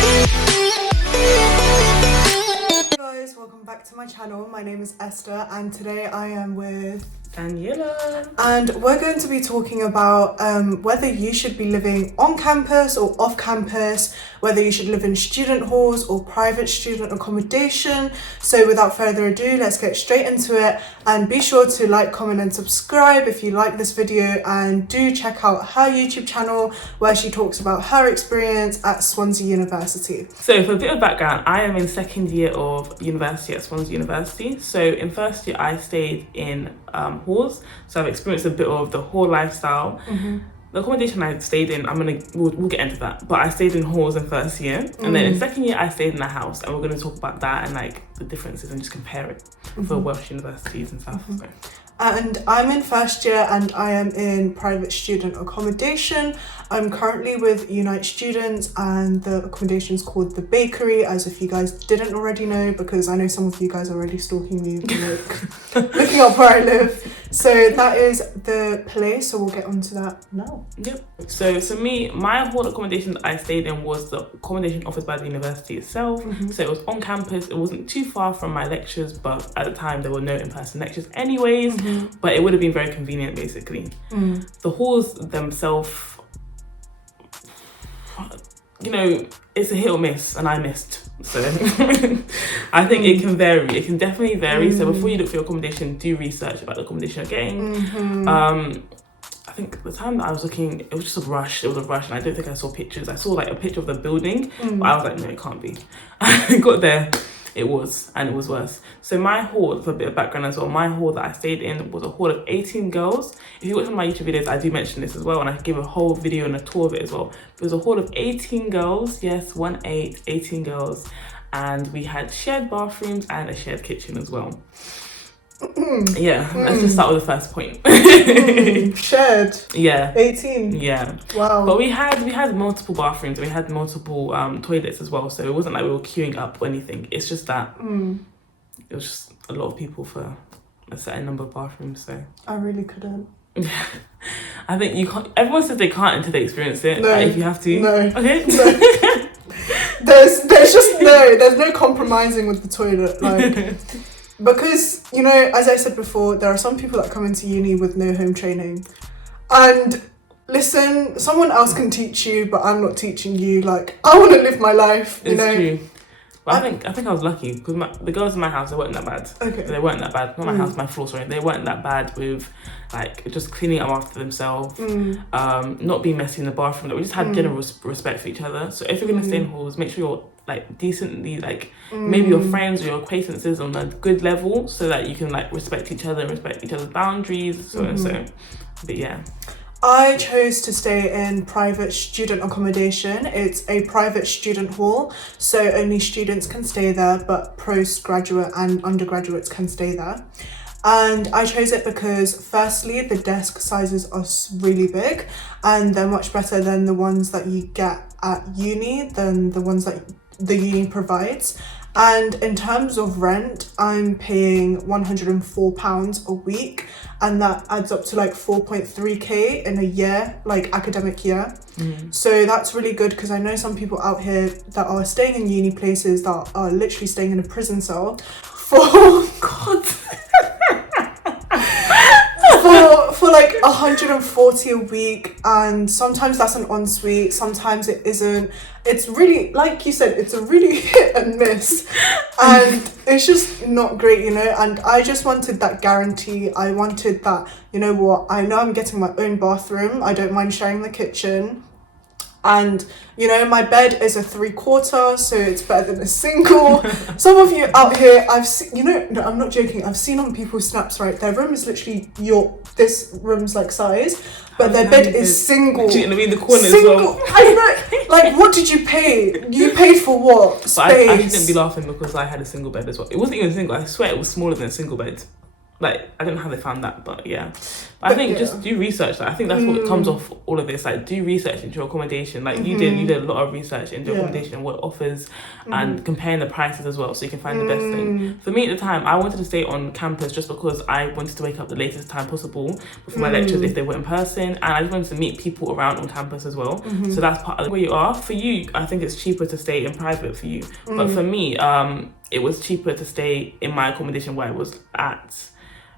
Hey guys, welcome back to my channel. My name is Esther and today I am with Daniela. And we're going to be talking about whether you should be living on campus or off campus, whether you should live in student halls or private student accommodation. So without further ado, let's get straight into it, and be sure to like, comment and subscribe if you like this video, and do check out her YouTube channel where she talks about her experience at Swansea University. So for a bit of background, I am in second year of university at Swansea University. So in first year, I stayed in halls, so I've experienced a bit of the hall lifestyle. The accommodation I stayed in, we'll get into that, but I stayed in halls in first year, and then in second year I stayed in a house, and we're going to talk about that and like the differences and just compare it for Welsh universities and stuff. So. And I'm in first year and I am in private student accommodation. I'm currently with Unite Students and the accommodation is called The Bakery, as if you guys didn't already know, because I know some of you guys are already stalking me, like, looking up where I live. So that is the place, so we'll get onto that now. Yep. So for me, my hall accommodation that I stayed in was the accommodation offered by the university itself. So it was on campus. It wasn't too far from my lectures, but at the time there were no in-person lectures anyways. But it would have been very convenient, basically. The halls themselves, you know, it's a hit or miss, and I missed. So I think it can vary. It can definitely vary. So before you look for your accommodation, do research about the accommodation you're getting. I think the time that I was looking, it was just a rush. It was a rush, and I don't think I saw pictures. I saw like a picture of the building, but I was like, no, it can't be. I got there. It was, and it was worse. So my hall, for a bit of background as well, my hall that I stayed in was a hall of 18 girls. If you watch one of my YouTube videos, I do mention this as well, and I give a whole video and a tour of it as well. It was a hall of 18 girls, yes, 18 girls, and we had shared bathrooms and a shared kitchen as well. Yeah, let's just start with the first point. Shared. Yeah. 18. Yeah. Wow. But we had multiple bathrooms and we had multiple toilets as well. So it wasn't like we were queuing up or anything. It's just that it was just a lot of people for a certain number of bathrooms. So I really couldn't. I think you can't. Everyone says they can't until they experience it. No. If you have to. No. Okay. No. There's no compromising with the toilet. Like. Because, you know, as I said before, there are some people that come into uni with no home training. And listen, someone else can teach you, but I'm not teaching you. Like, I want to live my life, you know. It's true. But I think I was lucky because the girls in my house, they weren't that bad. Okay. They weren't that bad. Not my house, my floor, sorry. They weren't that bad with like just cleaning up after themselves, not being messy in the bathroom. Like, we just had general respect for each other. So if you're gonna stay in halls, make sure you're like decently like maybe your friends or your acquaintances on a good level, so that you can like respect each other and respect each other's boundaries, so and so. But yeah. I chose to stay in private student accommodation. It's a private student hall, so only students can stay there, but postgraduate and undergraduates can stay there. And I chose it because firstly, the desk sizes are really big and they're much better than the ones that you get at uni, than the ones that the uni provides. And in terms of rent, I'm paying £104 a week, and that adds up to like 4.3k in a year, like academic year. So that's really good, because I know some people out here that are staying in uni places that are literally staying in a prison cell for for like 140 a week, and sometimes that's an ensuite, sometimes it isn't. It's really, like you said, it's a really hit and miss, and it's just not great, you know. And I just wanted that guarantee. I wanted that, you know what, I know I'm getting my own bathroom, I don't mind sharing the kitchen, and you know, my bed is a 3/4, so it's better than a single. Some of you out here, I've seen, you know, no, I'm not joking, I've seen on people's snaps, right, their room is literally this room's like size, but their bed is single. Do you know what I mean? The corner single, as well. I know. Like, what did you pay? You paid for what? Space. But I shouldn't be laughing because I had a single bed as well. It wasn't even single. I swear it was smaller than a single bed. like, I don't know how they found that, but yeah. But I think just do research. Like, I think that's what comes off all of this. Like, do research into your accommodation. Like, you did a lot of research into accommodation and what it offers, and comparing the prices as well, so you can find the best thing. For me at the time, I wanted to stay on campus just because I wanted to wake up the latest time possible before my lectures if they were in person, and I just wanted to meet people around on campus as well. So that's part of where you are. For you, I think it's cheaper to stay in private for you. But for me, it was cheaper to stay in my accommodation where I was at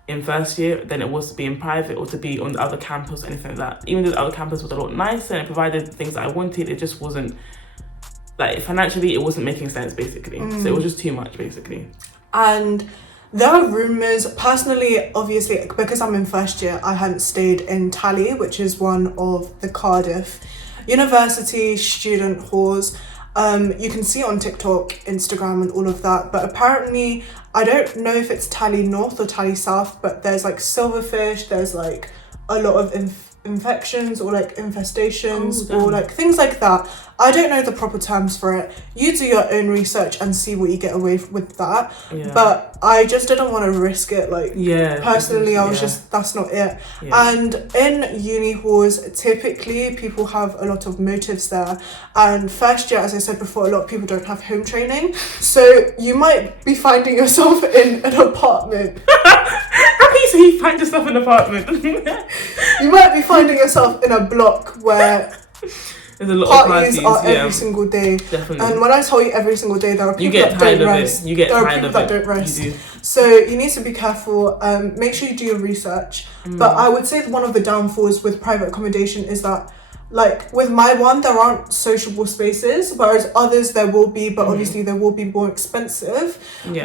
in first year than it was to be in private or to be on the other campus or anything like that. Even though the other campus was a lot nicer and it provided the things that I wanted, it just wasn't, like, financially it wasn't making sense, basically. So it was just too much, basically. And there are rumours, personally, obviously, because I'm in first year, I hadn't stayed in Tally, which is one of the Cardiff university student halls. You can see it on TikTok, Instagram and all of that, but apparently, I don't know if it's Tally North or Tally South, but there's like silverfish, there's like a lot of infections or like infestations or like things like that. I don't know the proper terms for it. You do your own research and see what you get away with that. But I just didn't want to risk it. Like, personally, I was just, that's not it. And in uni halls, typically people have a lot of motives there. And first year, as I said before, a lot of people don't have home training. So you might be finding yourself in an apartment. How can you say you find yourself in an apartment? You might be finding yourself in a block where there's a lot parties of are every single day. Definitely. And when I tell you every single day, there are people that don't rest. There are people that don't rest. So you need to be careful. Make sure you do your research. But I would say one of the downfalls with private accommodation is that, like, with my one, there aren't sociable spaces, whereas others there will be, but obviously they will be more expensive.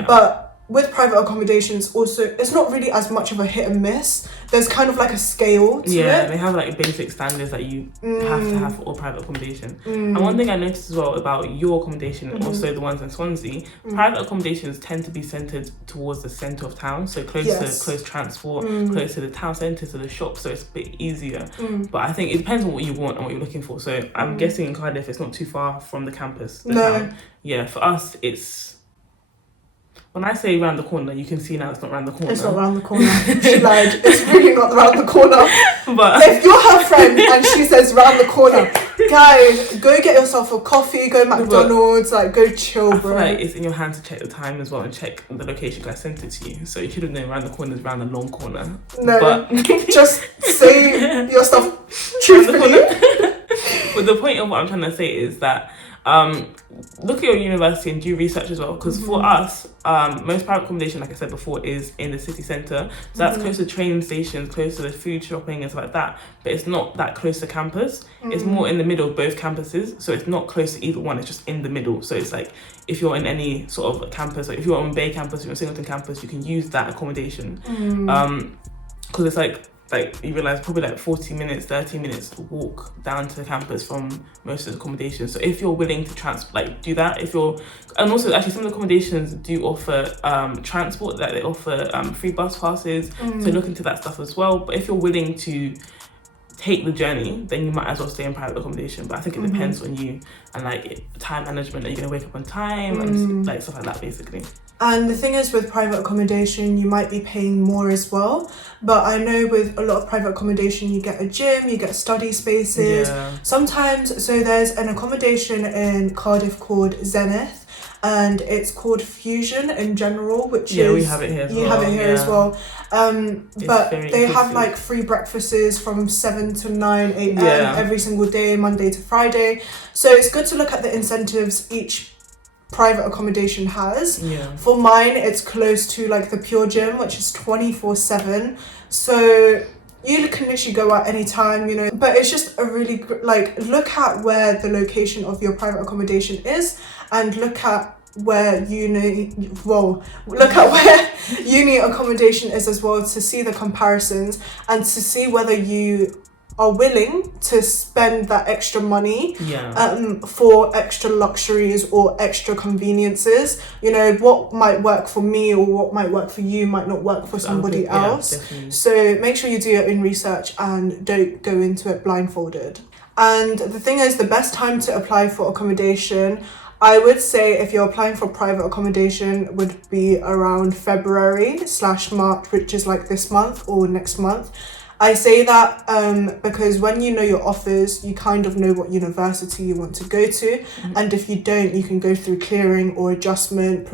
But with private accommodations, also, it's not really as much of a hit and miss. There's kind of like a scale to it. They have like basic standards that you have to have for all private accommodation. And one thing I noticed as well about your accommodation and also the ones in Swansea, private accommodations tend to be centred towards the centre of town, so close to close transport, close to the town centre, to the shops, so it's a bit easier. But I think it depends on what you want and what you're looking for. So I'm guessing in Cardiff, it's not too far from the campus. Town. Yeah, for us, it's... When I say round the corner, you can see now it's not round the corner. It's not round the corner. She lied. It's really not round the corner. But if you're her friend and she says round the corner, guys, go get yourself a coffee, go McDonald's, like, go chill, bro. I feel like it's in your hand to check the time as well and check the location, because I sent it to you. So you should have known round the corner is round the long corner. No, but just say your stuff truthfully. But the point of what I'm trying to say is that look at your university and do research as well, because for us, most private accommodation, like I said before, is in the city centre, so that's close to train stations, close to the food shopping and stuff like that, but it's not that close to campus. It's more in the middle of both campuses, so it's not close to either one, it's just in the middle. So it's like, if you're in any sort of campus, like if you're on Bay campus, you're on Singleton campus, you can use that accommodation, because it's like you realise probably like 40 minutes, 30 minutes walk down to the campus from most of the accommodations. So if you're willing to do that, and also actually some of the accommodations do offer transport, that they offer free bus passes, so look into that stuff as well. But if you're willing to take the journey, then you might as well stay in private accommodation. But I think it depends on you and like time management. Are you going to wake up on time and like stuff like that, basically. And the thing is, with private accommodation, you might be paying more as well. But I know with a lot of private accommodation, you get a gym, you get study spaces. Sometimes, so there's an accommodation in Cardiff called Zenith, and it's called Fusion in general, which is... we have it here as well. You have it here as well. But they have like free breakfasts from 7 to 9 a.m. every single day, Monday to Friday. So it's good to look at the incentives each private accommodation has. For mine, it's close to like the Pure Gym, which is 24/7, so you can literally go out anytime, you know. But it's just a really like, look at where the location of your private accommodation is, and look at where uni accommodation is as well, to see the comparisons and to see whether you are willing to spend that extra money for extra luxuries or extra conveniences. You know, what might work for me or what might work for you might not work for somebody else. So make sure you do your own research and don't go into it blindfolded. And the thing is, the best time to apply for accommodation, I would say if you're applying for private accommodation would be around February/March, which is like this month or next month. I say that because when you know your offers, you kind of know what university you want to go to, and if you don't, you can go through clearing or adjustment,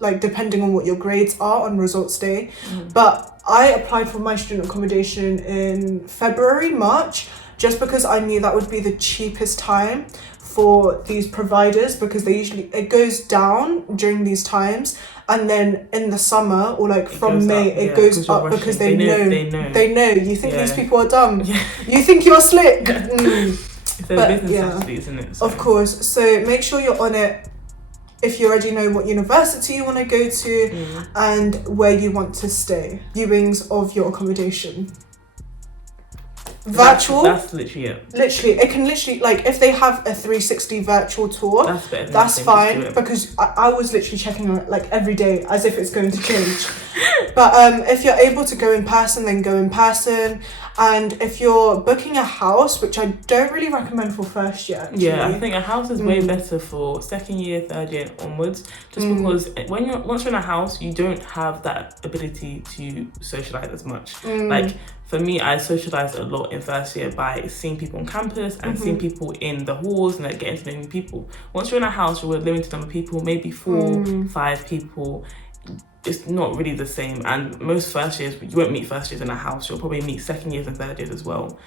like depending on what your grades are on results day. But I applied for my student accommodation in February, March, just because I knew that would be the cheapest time for these providers, because it goes down during these times, and then in the summer or like from May it goes up because they know you think these people are dumb. You think you're slick. It's a business strategy, isn't it? So. Of course. So make sure you're on it if you already know what university you want to go to and where you want to stay. Viewings of your accommodation. Virtual. That's literally it. Literally, it can literally, like, if they have a 360 virtual tour, that's fine, because I was literally checking it like every day as if it's going to change. But if you're able to go in person, then go in person. And if you're booking a house, which I don't really recommend for first year, actually. Yeah, I think a house is way better for second year, third year onwards, just because once you're in a house, you don't have that ability to socialise as much. Like, for me, I socialised a lot in first year by seeing people on campus and seeing people in the halls and like getting to know new people. Once you're in a house, you're with a limited number of people, maybe 4, 5 people. It's not really the same. And most first years, you won't meet first years in a house. You'll probably meet second years and third years as well.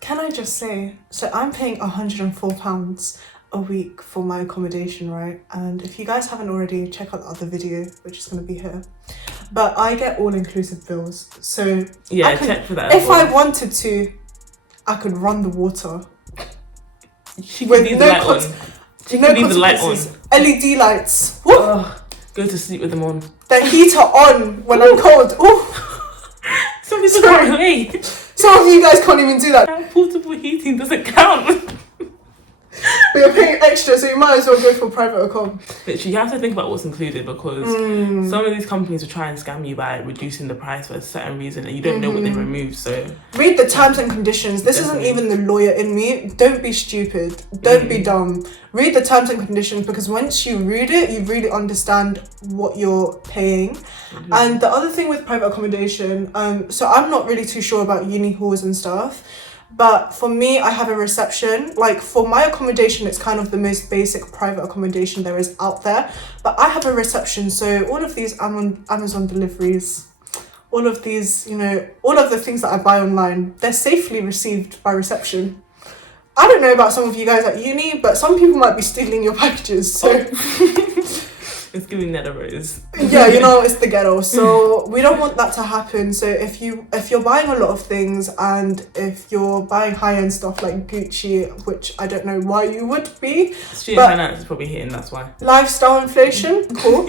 Can I just say, so I'm paying £104 a week for my accommodation, right? And if you guys haven't already, check out the other video, which is going to be here. But I get all-inclusive bills, so yeah, check for that. If I wanted to, I could run the water. She could leave the light on. She could leave the light on. LED lights. Go to sleep with them on. The heater on when I'm cold. Some people can't wait. Some of you guys can't even do that. Portable heating doesn't count. But you're paying extra, so you might as well go for private accom. Literally, you have to think about what's included, because some of these companies will try and scam you by reducing the price for a certain reason, and you don't know what they removed. So read the terms and conditions. This isn't even the lawyer in me. Don't be stupid. Don't be dumb. Read the terms and conditions, because once you read it, you really understand what you're paying. And the other thing with private accommodation, so I'm not really too sure about uni halls and stuff. But for me, I have a reception. Like, for my accommodation, it's kind of the most basic private accommodation there is out there. But I have a reception, so all of these Amazon deliveries, all of these, all of the things that I buy online, they're safely received by reception. I don't know about some of you guys at uni, but some people might be stealing your packages, so... It's giving Netherose. Yeah, it's the ghetto. So we don't want that to happen. So if you're buying a lot of things, and if you're buying high-end stuff like Gucci, which I don't know why you would be. Student finance is probably hitting, that's why. Lifestyle inflation, cool.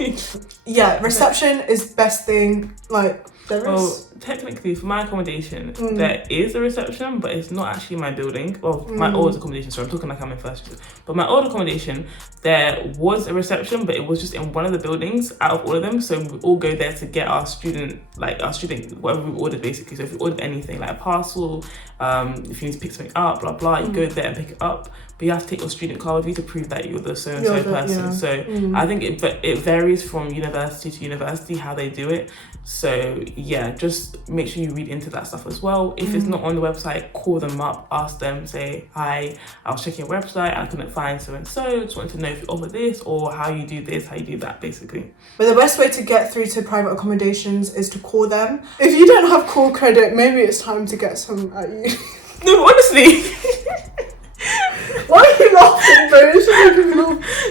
Yeah, reception is best thing. Like, there is. Well, technically, for my accommodation, there is a reception, but it's not actually my building. Well, my old accommodation, so I'm talking like I'm in first year. But my old accommodation, there was a reception, but it was just in one of the buildings out of all of them. So we all go there to get our student, whatever we ordered basically. So if we ordered anything, like a parcel, if you need to pick something up, blah, blah, you go there and pick it up. But you have to take your student card with you to prove that you're the so-and-so person. Yeah. So I think it varies from university to university how they do it. So yeah, just make sure you read into that stuff as well. If it's not on the website, call them up, ask them, say, hi, I was checking your website, I couldn't find so-and-so, just wanted to know if you offer this or how you do this, how you do that, basically. But the best way to get through to private accommodations is to call them. If you don't have call credit, maybe it's time to get some at you. No, honestly. Why are you laughing, bro?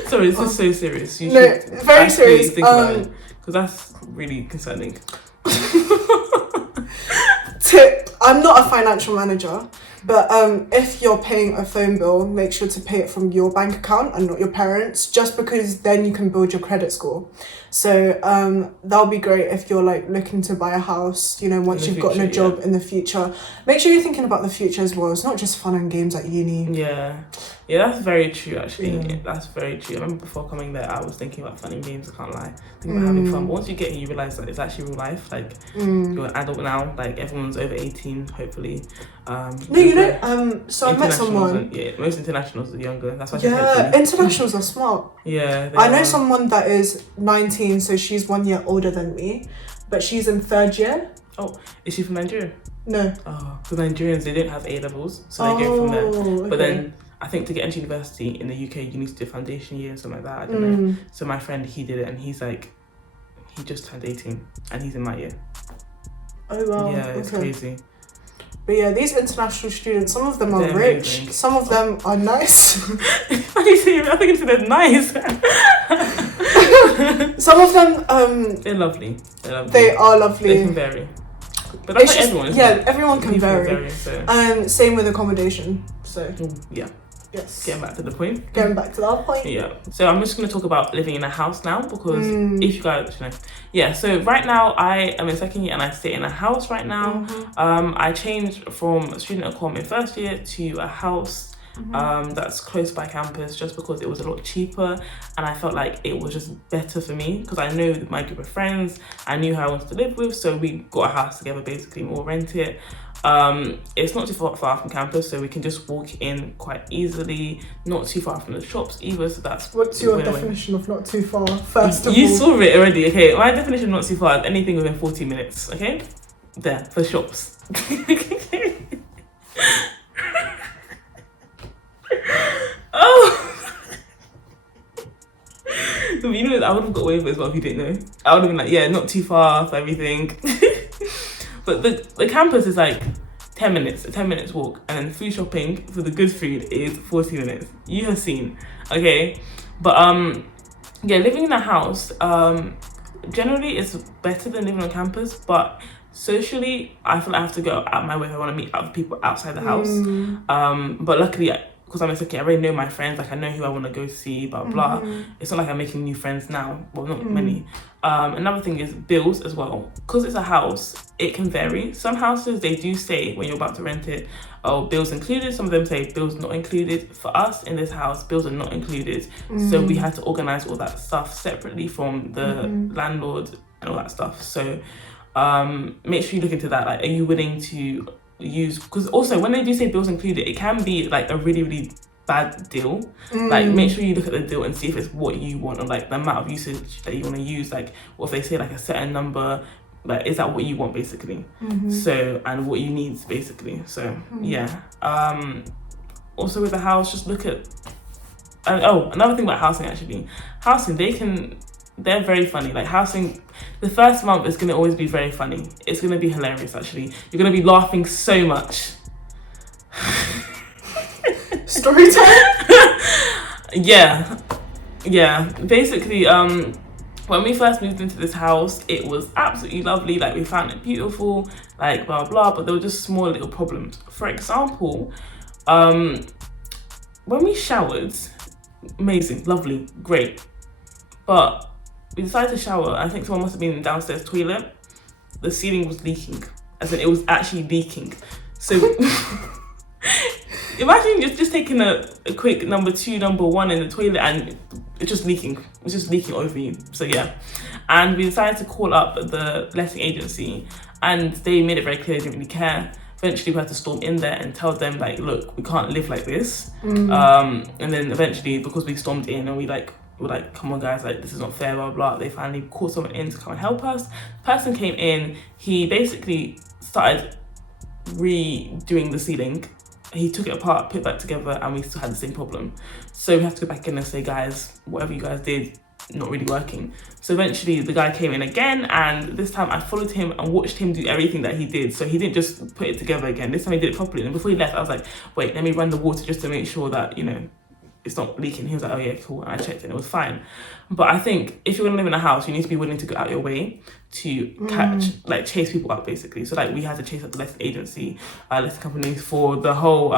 Sorry, this is so serious. You should very serious. Think about it, because that's really concerning. Tip: I'm not a financial manager, but if you're paying a phone bill, make sure to pay it from your bank account and not your parents', just because then you can build your credit score. So that'll be great if you're like looking to buy a house, once you've gotten a job in the future. Make sure you're thinking about the future as well. It's not just fun and games at uni. Yeah, that's very true, actually. Yeah. That's very true. I remember before coming there, I was thinking about fun and games, I can't lie. Thinking about having fun. But once you get here, you realise that it's actually real life. Like, you're an adult now, like everyone's over 18, 18, hopefully. No, you know, so I met someone. Yeah, most internationals are younger. That's why. Yeah, internationals are smart. Yeah, I know someone that is 19, so she's 1 year older than me, but she's in 3rd year. Oh, is she from Nigeria? No. Oh, because Nigerians, they don't have A levels, so they go from there. Okay. But then I think to get into university in the UK, you need to do a foundation year or something like that. I don't know. So my friend, he did it, and he's like, he just turned 18, and he's in my year. Oh wow. Yeah, it's crazy. But yeah, these international students, some of them are They're rich, amazing. some of them are nice. I think they're nice. Some of them, they're lovely. They are lovely. They can vary. But that's like everyone, isn't it? Everyone can vary. So. Same with accommodation. So yeah. Yes. Getting back to the point. Getting back to that point. Yeah. So I'm just going to talk about living in a house now, because if you guys know. Yeah, so right now I am in 2nd year and I stay in a house right now. I changed from student accom in 1st year to a house that's close by campus, just because it was a lot cheaper and I felt like it was just better for me, because I know my group of friends, I knew who I wanted to live with, so we got a house together basically, or rent it. It's not too far from campus, so we can just walk in quite easily, not too far from the shops either, so that's... What's your definition of not too far, first of all? You saw it already, okay? My definition of not too far is anything within 40 minutes, okay? There, for shops. Oh! But you know, I would have got away with it as well if you didn't know. I would have been like, yeah, not too far for everything. But the campus is like 10 minutes, a 10 minutes walk, and then food shopping for the good food is 40 minutes. You have seen, okay? But yeah, living in a house, generally it's better than living on campus, but socially, I feel like I have to go out of my way if I want to meet other people outside the house. But luckily, because I'm in 2nd year, I already know my friends, like I know who I want to go see, blah, blah. It's not like I'm making new friends now. Well, not many. Another thing is bills as well. Because it's a house, it can vary. Some houses, they do say when you're about to rent it, oh, bills included. Some of them say bills not included. For us in this house, bills are not included. So we had to organise all that stuff separately from the landlord and all that stuff. So make sure you look into that. Like, are you willing to use, because also when they do say bills included, it can be like a really, really bad deal. Like, make sure you look at the deal and see if it's what you want, or like the amount of usage that you want to use. Like, what if they say like a certain number, like is that what you want basically? So, and what you need basically. So yeah. Also with the house, just look at another thing about housing, actually, they're very funny. Like, housing, the first month is going to always be very funny. It's going to be hilarious, actually. You're going to be laughing so much. Story time? Yeah. Basically, when we first moved into this house, it was absolutely lovely. Like, we found it beautiful, like, blah, blah. But there were just small little problems. For example, when we showered, amazing, lovely, great. But we decided to shower. I think someone must have been in the downstairs toilet. The ceiling was leaking, as in it was actually leaking. So imagine just taking a quick number 2, number 1 in the toilet, and it's just leaking. It's just leaking over you. So yeah, and we decided to call up the letting agency, and they made it very clear they didn't really care. Eventually, we had to storm in there and tell them, like, look, we can't live like this. And then eventually, because we stormed in and we're like, come on guys, like, this is not fair, blah, blah, they finally called someone in to come and help us. The person came in, he basically started redoing the ceiling. He took it apart, put it back together, and we still had the same problem. So we have to go back in and say, guys, whatever you guys did, not really working. So eventually the guy came in again, and this time I followed him and watched him do everything that he did. So he didn't just put it together again. This time he did it properly. And before he left, I was like, wait, let me run the water just to make sure that, you know, it's not leaking. He was like, oh yeah, cool. And I checked and it was fine. But I think if you're gonna live in a house, you need to be willing to go out your way to chase people out, basically. So like, we had to chase up the letting agency, letting companies for the whole,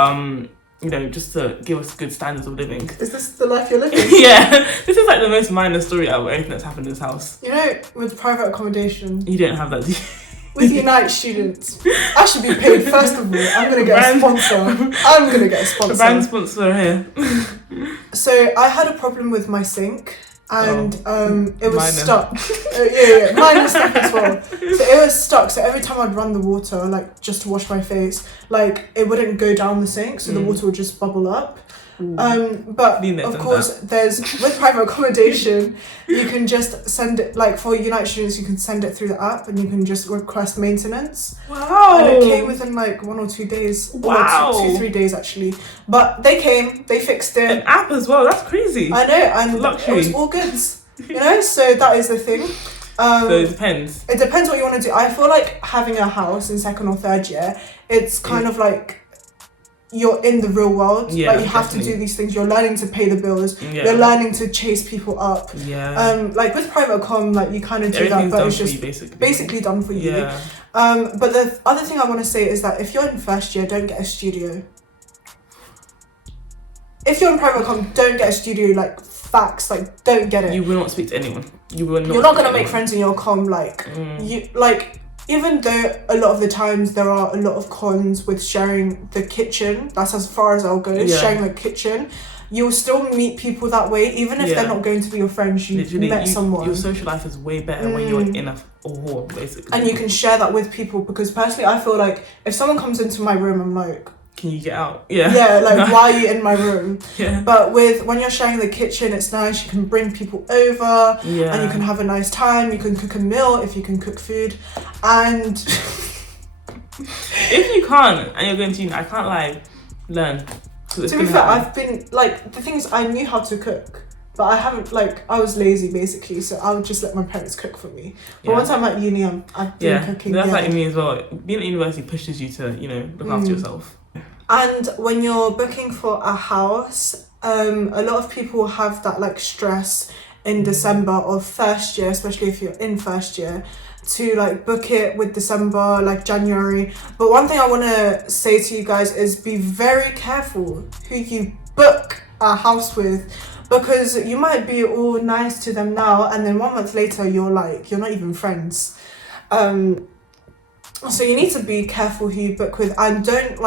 you know, just to give us good standards of living. Is this the life you're living? Yeah, this is like the most minor story out of everything that's happened in this house. You know, with private accommodation, you don't have that, do you? With Unite students, I should be paid first of all. I'm gonna get a sponsor. Brand sponsor here. So I had a problem with my sink, and it was Minor. stuck. Yeah, mine was stuck as well. So it was stuck. So every time I'd run the water, like just to wash my face, like it wouldn't go down the sink, so the water would just bubble up. But of course, there's with private accommodation, you can just send it, like for Unite students, you can send it through the app and you can just request maintenance. Wow! And it came within like 1 or 2 days. Wow! Or 2, 3 days actually. But they came, they fixed it. An app as well. That's crazy. I know, and luxury. It was all goods. You know, so that is the thing. So it depends. It depends what you want to do. I feel like having a house in 2nd or 3rd year, it's kind of like you're in the real world. Yeah, like you have to do these things. You're learning to pay the bills. Yeah. You're learning to chase people up. Yeah. Like with private accom, like you kind of do that, but it's just basically done for you. Yeah. But the other thing I want to say is that if you're in 1st year, don't get a studio. If you're in private accom, don't get a studio. Like facts, like don't get it. You will not speak to anyone. You will not. You're not gonna make friends in your accom. Like you like. Even though a lot of the times there are a lot of cons with sharing the kitchen, that's as far as I'll go, sharing the kitchen, you'll still meet people that way, even if they're not going to be your friends, you've met someone. Your social life is way better when you're in a hall, basically. And you can share that with people, because personally I feel like if someone comes into my room, I'm like, can you get out? Yeah. Yeah, like why are you in my room? Yeah. But when you're sharing the kitchen, it's nice. You can bring people over, and you can have a nice time. You can cook a meal if you can cook food, and if you can't and you're going to uni, I can't lie, learn. To be fair, I've been like the thing is I knew how to cook, but I haven't I was lazy basically, so I would just let my parents cook for me. But once I'm at uni, I've been cooking. That's like me as well. Being at university pushes you to look after yourself. And when you're booking for a house, a lot of people have that like stress in December of 1st year, especially if you're in 1st year, to like book it with December, like January. But one thing I want to say to you guys is be very careful who you book a house with, because you might be all nice to them now and then 1 month later you're not even friends. So you need to be careful who you book with, and don't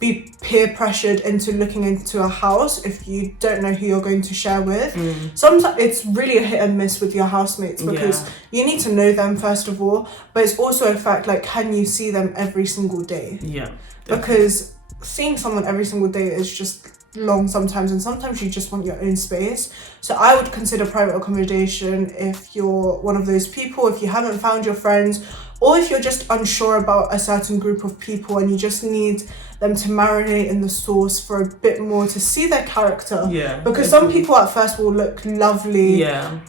be peer pressured into looking into a house if you don't know who you're going to share with. Sometimes it's really a hit and miss with your housemates, because you need to know them first of all, but it's also a fact, like, can you see them every single day? Yeah, definitely. Because seeing someone every single day is just long sometimes, and sometimes you just want your own space. So I would consider private accommodation if you're one of those people, if you haven't found your friends, or if you're just unsure about a certain group of people and you just need them to marinate in the sauce for a bit more to see their character. Yeah. Because some people at first will look lovely. Yeah.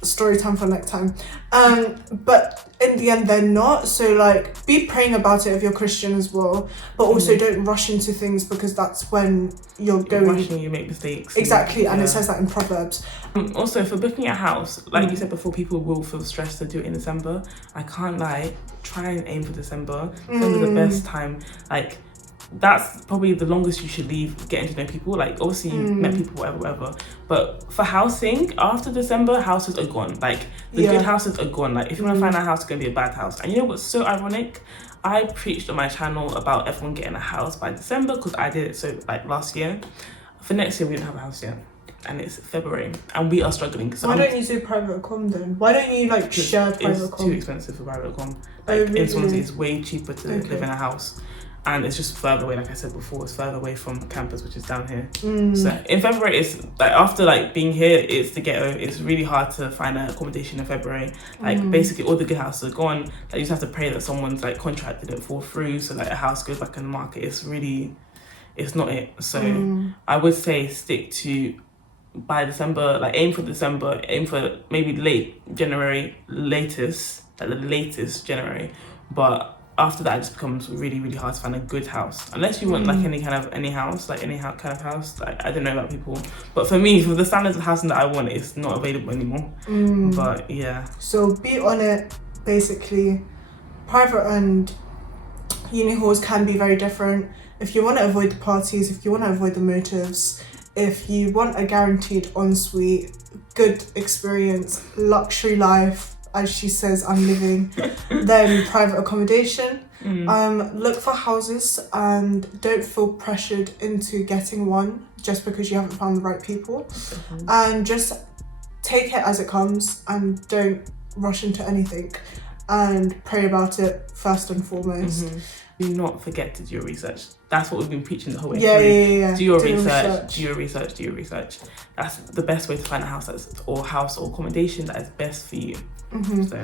Story time for next time. But in the end they're not. So be praying about it if you're Christian as well. But also don't rush into things, because that's when you're rushing, you make mistakes. Exactly, and it says that in Proverbs. Also, for booking a house, like you said before, people will feel stressed to do it in December. I can't lie, try and aim for December. December's the best time. That's probably the longest you should leave getting to know people. Obviously you met people, whatever. But for housing, after December, houses are gone. The good houses are gone. If you want to find a house, it's going to be a bad house. And you know what's so ironic? I preached on my channel about everyone getting a house by December, because I did it so last year. For next year, we don't have a house yet. And it's February, and we are struggling. So why don't you do private accom then? Why don't you share private accom? It's too expensive for private accom. Really? In Swansea, it's way cheaper to live in a house. And it's just further away, like I said before, it's further away from campus, which is down here. So in February, it's after being here, it's the ghetto. It's really hard to find an accommodation in February. Basically all the good houses are gone. You just have to pray that someone's contract didn't fall through, so a house goes back on the market. It's not it. So I would say stick to, by December, aim for December, aim for maybe late January, latest, the latest January. But after that, it just becomes really, really hard to find a good house. Unless you want any kind of house. I don't know about people. But for me, for the standards of housing that I want, it's not available anymore. But yeah. So be on it, basically. Private and uni halls can be very different. If you want to avoid the parties, if you want to avoid the motives, if you want a guaranteed ensuite, good experience, luxury life, as she says I'm living, then private accommodation. Look for houses and don't feel pressured into getting one just because you haven't found the right people. And just take it as it comes and don't rush into anything, and pray about it first and foremost. Do not forget to do your research. That's what we've been preaching the whole way Yeah, through. yeah. Do your research. Do your research. Do your research. That's the best way to find a house or accommodation that is best for you. So.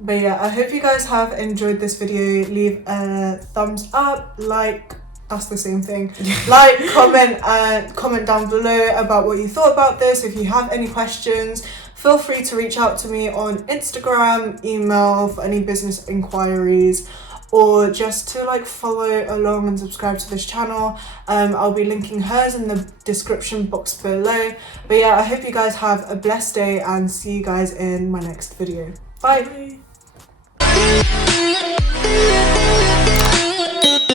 But yeah, I hope you guys have enjoyed this video. Leave a thumbs up, like, that's the same thing. Like, comment, and comment down below about what you thought about this. If you have any questions, feel free to reach out to me on Instagram, email for any business inquiries, or just to like follow along and subscribe to this channel. I'll be linking hers in the description box below. But yeah, I hope you guys have a blessed day and see you guys in my next video. Bye. Bye.